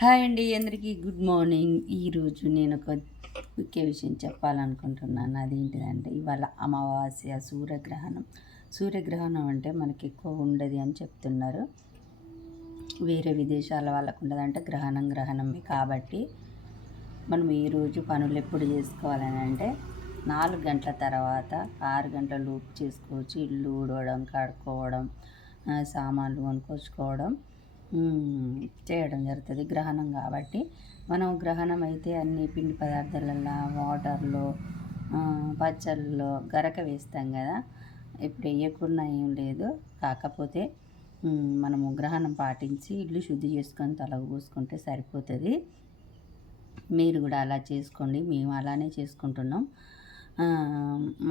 Hi అండి అందరికీ good morning. ఈరోజు నేను ఒక ముఖ్య విషయం చెప్పాలనుకుంటున్నాను. అదేంటిదంటే ఇవాళ అమావాస్య సూర్యగ్రహణం. సూర్యగ్రహణం అంటే మనకి ఎక్కువ ఉండదు అని చెప్తున్నారు. వేరే విదేశాల వాళ్ళకు ఉండదు అంటే గ్రహణం గ్రహణమే. కాబట్టి మనం ఈరోజు పనులు ఎప్పుడు చేసుకోవాలని అంటే నాలుగు గంటల తర్వాత ఆరు గంటల లోపు చేసుకోవచ్చు. ఇల్లు ఊడవడం కడుక్కోవడం సామాన్లు కొనుక్కొచ్చుకోవడం. చేయడం జరుగుతుంది గ్రహణం కాబట్టి. మనం గ్రహణం అయితే అన్ని పిండి పదార్థాలలో వాటర్లో పచ్చళ్ళలో గరక వేస్తాం కదా. ఇప్పుడు వేయకుండా ఏం లేదు. కాకపోతే మనము గ్రహణం పాటించి ఇల్లు శుద్ధి చేసుకొని తలకు పూసుకుంటే సరిపోతుంది. మీరు కూడా అలా చేసుకోండి. మేము అలానే చేసుకుంటున్నాం.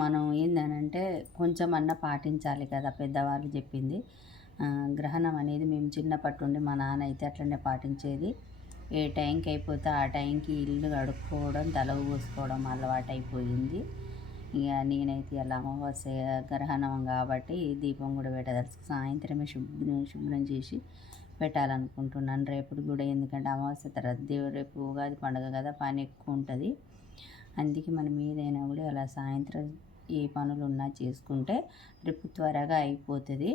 మనం ఏంటనంటే కొంచెం అన్న పాటించాలి కదా పెద్దవాళ్ళు చెప్పింది. గ్రహణం అనేది మేము చిన్నప్పటి నుండి మా నాన్న అయితే అట్లనే పాటించేది. ఏ టైంకి అయిపోతే ఆ టైంకి ఇల్లు కడుక్కోవడం తల పోసుకోవడం అలవాటు అయిపోయింది ఇక నేనైతే అలా అమావాస్య గ్రహణం కాబట్టి దీపం కూడా పెట్టదలుచు సాయంత్రమే శుభ్రం శుభ్రం చేసి పెట్టాలనుకుంటున్నాను. రేపు కూడా ఎందుకంటే అమావాస్య తర్వాత దేవుడు రేపు ఉగాది పండుగ కదా పని ఎక్కువ ఉంటుంది. అందుకే మనం ఏదైనా కూడా అలా సాయంత్రం ఏ పనులు ఉన్నా చేసుకుంటే రేపు త్వరగా అయిపోతుంది.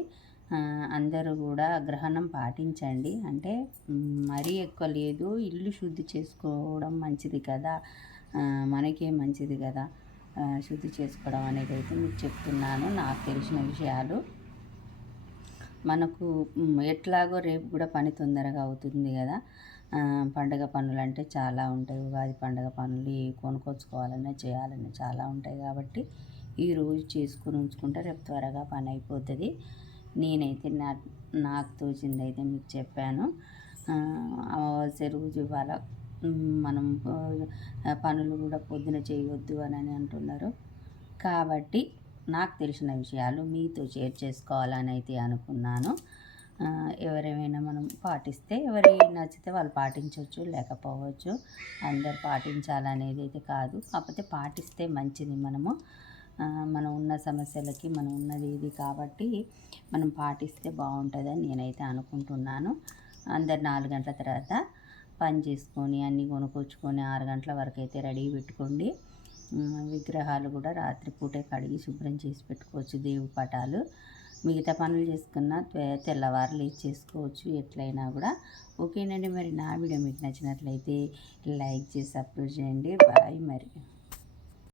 అందరూ కూడా గ్రహణం పాటించండి. అంటే మరీ ఎక్కువ లేదు. ఇల్లు శుద్ధి చేసుకోవడం మంచిది కదా. మనకే మంచిది కదా. శుద్ధి చేసుకోవడం అనేది అయితే మీకు చెప్తున్నాను. నాకు తెలిసిన విషయాలు. మనకు ఎట్లాగో రేపు కూడా పని తొందరగా అవుతుంది కదా. పండగ పనులు అంటే చాలా ఉంటాయి. ఉగాది పండగ పనులు కొనుక్కొచ్చుకోవాలన్నా చేయాలన్నా చాలా ఉంటాయి కాబట్టి ఈరోజు చేసుకుని ఉంచుకుంటే రేపు త్వరగా పని అయిపోతుంది. నేనైతే నా నాకు తోచింది అయితే మీకు చెప్పాను. అమావాస్య రోజు ఇవాళ మనం పనులు కూడా పొద్దున చేయవద్దు అని అని అంటున్నారు. కాబట్టి నాకు తెలిసిన విషయాలు మీతో షేర్ చేసుకోవాలని అయితే అనుకున్నాను. ఎవరేమైనా మనం పాటిస్తే ఎవరి నచ్చితే వాళ్ళు పాటించవచ్చు లేకపోవచ్చు అందరు పాటించాలనేది అయితే కాదు. కాకపోతే పాటిస్తే మంచిది మనము. మనం ఉన్న సమస్యలకి మనం ఉన్నది ఇది కాబట్టి మనం పాటిస్తే బాగుంటుందని నేనైతే అనుకుంటున్నాను. అందరు నాలుగు గంటల తర్వాత పని చేసుకొని అన్నీ కొనుక్కొచ్చుకొని ఆరు గంటల వరకు అయితే రెడీ పెట్టుకోండి. విగ్రహాలు కూడా రాత్రిపూటే కడిగి శుభ్రం చేసి పెట్టుకోవచ్చు దేవు పటాలు. మిగతా పనులు చేసుకున్న తెల్లవారు లేచి చేసుకోవచ్చు ఎట్లయినా కూడా. ఓకేనండి మరి నా వీడియో మీకు నచ్చినట్లయితే లైక్ చేసి సపోర్ట్ చేయండి. బాయ్ మరి.